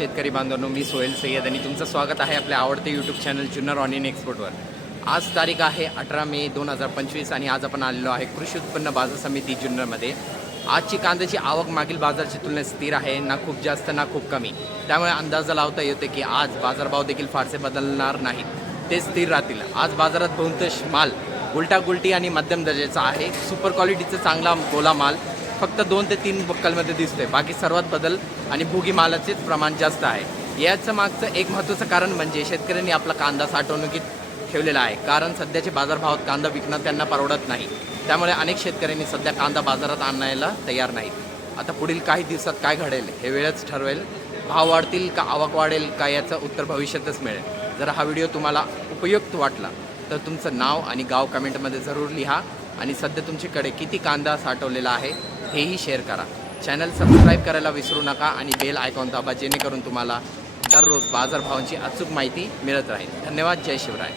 शेतकरी बांधवांनो मी सोहेल सय्यद आणि तुमचं स्वागत आहे आपल्या आवडते यूट्यूब चॅनल जुन्नर ऑनियन एक्सपोर्टवर आज तारीख आहे अठरा मे दोन हजार पंचवीस आणि आज आपण आलेलो आहे कृषी उत्पन्न बाजार समिती जुन्नरमध्ये. आजची कांद्याची आवक मागील बाजारची तुलनेत स्थिर आहे ना खूप जास्त ना खूप कमी. त्यामुळे अंदाजा लावता येते की आज बाजारभाव देखील फारसे बदलणार नाहीत. ते स्थिर राहतील. आज बाजारात बहुतांश माल उलटा गुलटी आणि मध्यम दर्जाचा आहे. सुपर क्वालिटीचा चांगला गोला माल फक्त दोन ते तीन बक्कलमध्ये दिसतोय. बाकी सर्वात बदल आणि भुगी मालाचेच प्रमाण जास्त आहे. याचं मागचं एक महत्त्वाचं कारण म्हणजे शेतकऱ्यांनी आपला कांदा साठवणुकीत ठेवलेला आहे. कारण सध्याचे बाजारभावात कांदा विकणं त्यांना परवडत नाही. त्यामुळे अनेक शेतकऱ्यांनी सध्या कांदा बाजारात आणायला तयार नाही आता पुढील काही दिवसात काय घडेल हे वेळच ठरवेल. भाव वाढतील का आवक वाढेल का याचं उत्तर भविष्यातच मिळेल. जर हा व्हिडिओ तुम्हाला उपयुक्त वाटला तर तुमचं नाव आणि गाव कमेंटमध्ये जरूर लिहा. आणि सध्या तुमच्याकडे किती कांदा साठवलेला आहे हेही शेअर करा. चॅनल सबस्क्राईब करायला विसरू नका आणि बेल आयकॉन दाबा जेणेकरून तुम्हाला दररोज बाजारभावांची अचूक माहिती मिळत राहील. धन्यवाद. जय शिवराय.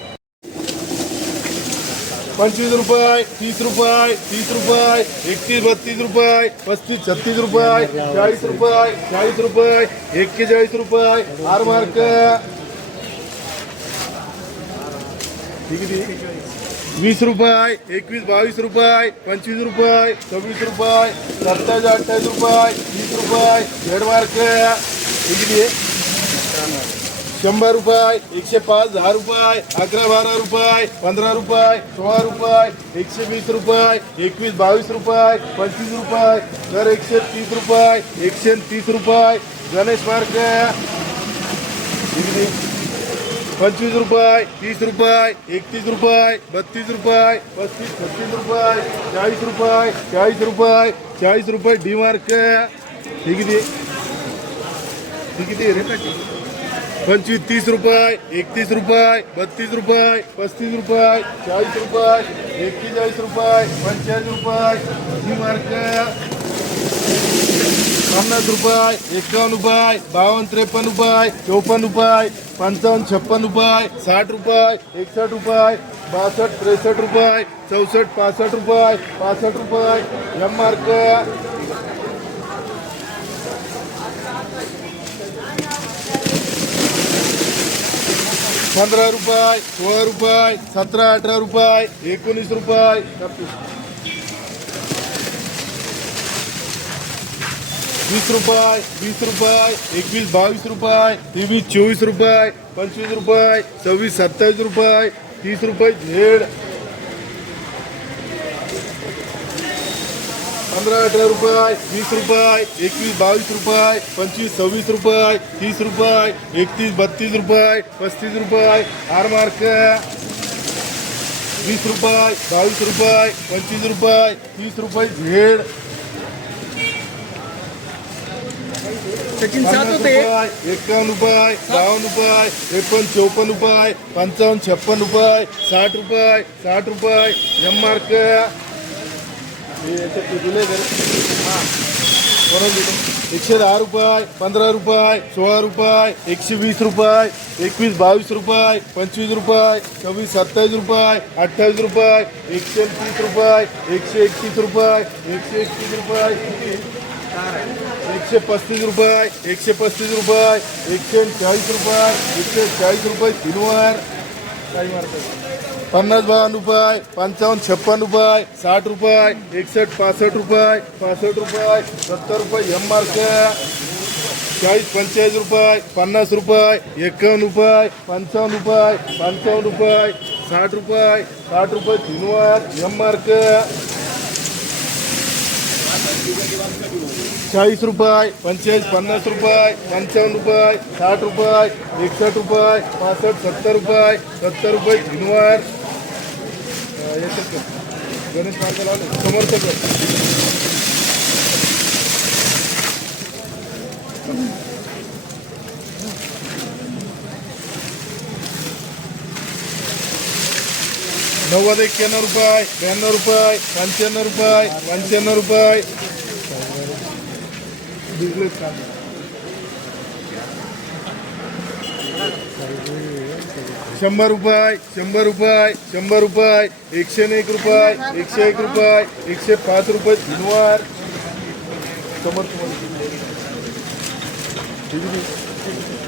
पंचवीस रुपये तीस रुपये तीस रुपये एकतीस बत्तीस रुपये पस्तीस छत्तीस रुपये चाळीस रुपये चाळीस रुपये एक्केचाळीस रुपये आर मार्क. ठीक आहे वीस रुपये एकवीस बावीस रुपये पंचवीस रुपये सव्वीस रुपये सत्तावीस अठ्ठावीस रुपये वीस रुपये झेड मार्क. ठीक शंभर रुपये एकशे पाच दहा रुपये अकरा बारा रुपये पंधरा रुपये सोळा रुपये एकशे वीस रुपये एकवीस बावीस रुपये पंचवीस रुपये तर एकशे तीस रुपये एकशे तीस रुपये गणेश मार्ग पंचवीस रुपये, तीस रुपये, एकतीस रुपये, बत्तीस रुपये पस्तीस छत्तीस रुपये, चाळीस रुपये चाळीस रुपये चाळीस रुपये डी मार्क. ठीक आहे ठीक आहे पंचवीस, तीस रुपये, एकतीस रुपये, बत्तीस रुपये, पस्तीस रुपये, चाळीस रुपये, एक्केचाळीस रुपये पंचेचाळीस रुपये ही मार्क. पन्नास रुपये, एकावन्न रुपये, बावन्न, त्रेपन्न रुपये, चौपन्न रुपये पंचावन्न छप्पन्न रुपये साठ रुपये एकसष्ट रुपये बासष्ट त्रेसष्ट रुपये चौसष्ट पासष्ट रुपये पासष्ट रुपये एम मार्क पंधरा रुपये सोळा रुपये सतरा अठरा रुपये एकोणीस रुपये वीस रुपये वीस रुपये, एकवीस, बावीस रुपये, तेवीस, चोवीस रुपये, पंचवीस रुपये, सव्वीस, सत्तावीस रुपये, तीस रुपये झेड पंधरा, अठरा रुपये, वीस रुपये, एकवीस, बावीस रुपये, पंचवीस, सव्वीस रुपये, तीस रुपये, एकतीस, बत्तीस रुपये, पस्तीस रुपये आर मार्क. वीस रुपये, बावीस रुपये, पंचवीस रुपये, तीस रुपये झेड पन्नास रुपये एकावन्न रुपये बावन्न रुपये त्रेपन्न चौपन्न रुपये पंचावन्न छप्पन्न रुपये साठ रुपये साठ रुपये एम मार्क एकशे दहा रुपये पंधरा रुपये सोळा रुपये एकशे वीस रुपये एकवीस बावीस रुपये पंचवीस रुपये सव्वीस सत्तावीस रुपये अठ्ठावीस रुपये एकशे तीस रुपये एकशे एकतीस रुपये एकशे एकतीस रुपये. एकशे पस्तीस रुपये एकशे पस्तीस रुपये एकशे चाळीस रुपये एकशे चाळीस रुपये किलोवर पन्नास बावन्न रुपये पंचावन्न छप्पन्न रुपये साठ रुपये एकसष्ट पासष्ट रुपये पासष्ट रुपये सत्तर रुपये एम आर चाळीस पंचेचाळीस रुपये पन्नास रुपये एकावन्न रुपये पंचावन्न रुपये पंचावन्न रुपये साठ रुपये साठ रुपये तीनवर. एम आर चाळीस रुपये पंचेचाळीस पन्नास रुपये पंचावन्न रुपये साठ रुपये एकसष्ट रुपये पासष्ट सत्तर रुपये सत्तर रुपये झिनवार. गणेश मार्गाला आले. समर्थक नव्वद एक्क्याण्णव रुपये ब्याण्णव रुपये पंच्याण्णव रुपये पंच्याण्णव रुपये. शंभर रुपये शंभर रुपये शंभर रुपये एकशे एक रुपये एकशे एक रुपये एकशे पाच रुपये धुनवार समर्थ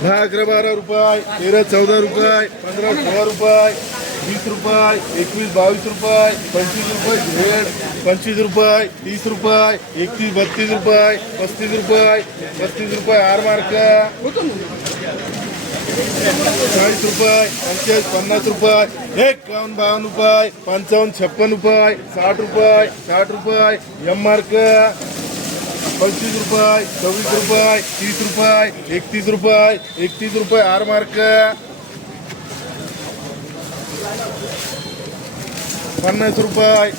दहा अकरा बारा रुपये तेरा चौदा रुपये पंधरा सोळा रुपये. वीस रुपये एकवीस बावीस रुपये पंचवीस रुपये झेड पंचवीस रुपये तीस रुपये एकतीस बत्तीस रुपये पस्तीस रुपये पस्तीस रुपये आर मार्क. चाळीस रुपये पंचेचाळीस पन्नास रुपये एकावन्न बावन्न रुपये पंचावन्न छप्पन रुपये साठ रुपये साठ रुपये एम मार्क पंचवीस रुपये सव्वीस रुपये तीस रुपये एकतीस रुपये एकतीस रुपये आर मार्क. पन्नास रुपये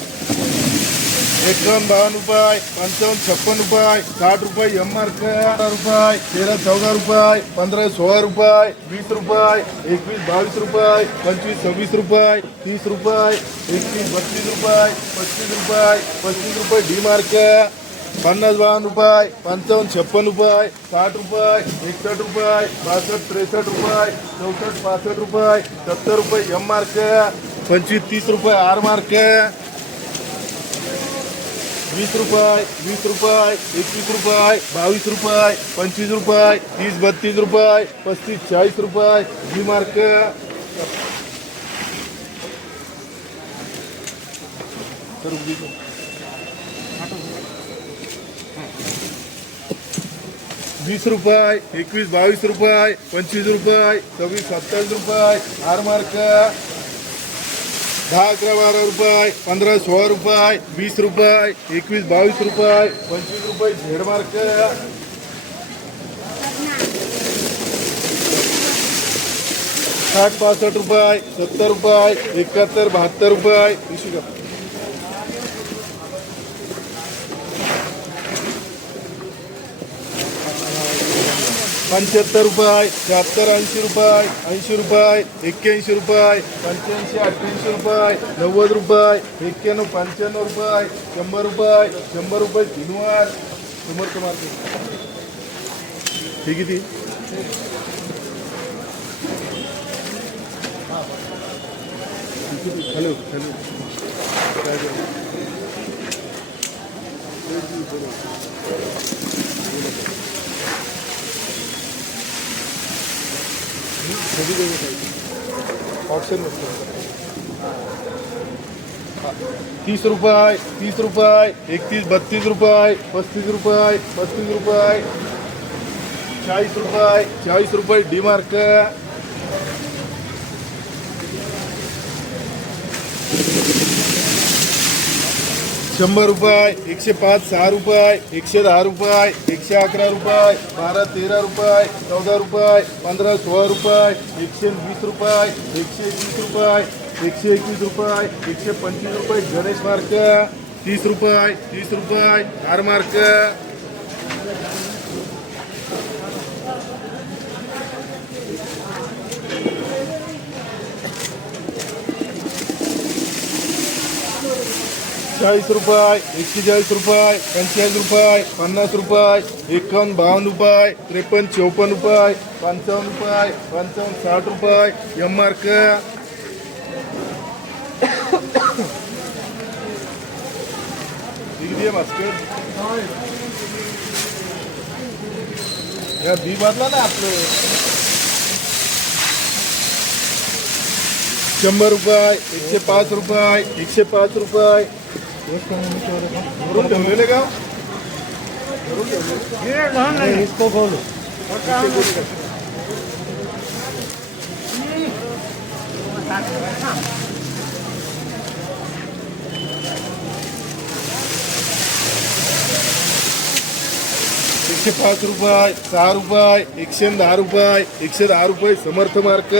एकावन्न बावन्न रुपये पंचावन्न छप्पन रुपये साठ रुपये एम मार्क अठरा रुपये तेरा चौदा रुपये पंधरा सोळा रुपये वीस रुपये एकवीस बावीस रुपये पंचवीस सव्वीस रुपये तीस रुपये एकतीस बत्तीस रुपये पस्तीस रुपये पस्तीस रुपये डी मार्क पन्नास बावन्न रुपये पंचावन्न छप्पन रुपये साठ रुपये एकसष्ट रुपये बासष्ट त्रेसष्ट रुपये चौसष्ट पासष्ट रुपये सत्तर रुपये एम मार्क पंचवीस तीस रुपये आर मार्क वीस रुपये वीस रुपये एकवीस रुपये बावीस रुपये पंचवीस रुपये, तीस, बत्तीस रुपये पस्तीस चाळीस रुपये डी मार्क वीस रुपये एकवीस बावीस रुपये पंचवीस रुपये सव्वीस सत्तावीस रुपये आर मार्क दहा अकरा बारा रुपये पंधरा सोळा रुपये वीस रुपये एकवीस बावीस रुपये पंचवीस रुपये झेड मार्क. साठ पासष्ट रुपये सत्तर रुपये एकाहत्तर बहात्तर रुपये. पंच्याहत्तर रुपये शहात्तर ऐंशी रुपये ऐंशी रुपये एक्क्याऐंशी रुपये पंच्याऐंशी अठ्ठ्याऐंशी रुपये नव्वद रुपये एक्क्याण्णव पंच्याण्णव रुपये शंभर रुपये शंभर रुपये तीनवार समर्थ मार्केट. हे हे किती? Hello hello. काय झालं? कधी पाहिजे ऑप्शन तीस रुपये तीस रुपये एकतीस बत्तीस रुपये पस्तीस रुपये पस्तीस रुपये चाळीस रुपये चाळीस रुपये डी मार्क शंभर रुपये एकशे पाच सहा रुपये एकशे दहा रुपये एकशे अकरा रुपये बारा तेरा रुपये चौदा रुपये पंधरा सोळा रुपये एकशे वीस रुपये एकशे एकवीस रुपये एकशे एकवीस रुपये एकशे पंचवीस रुपये गणेश मार्क तीस रुपये तीस रुपये आर मार्क चाळीस रुपये एकशे चाळीस रुपये पंचेचाळीस रुपये पन्नास रुपये एकावन्न बावन्न रुपये त्रेपन्न चौपन्न रुपये पंचावन्न रुपये पंचावन्न साठ रुपये एम आर दिली मास्कर या बी बदला ना आपलं. शंभर रुपये एकशे पाच रुपये एकशे पाच रुपये. भरून ठेवलेले का? भरून ठेवलेले इसको खोलो। एकशे पाच रुपये सहा रुपये एकशे दहा रुपये एकशे दहा रुपये समर्थ मार्क.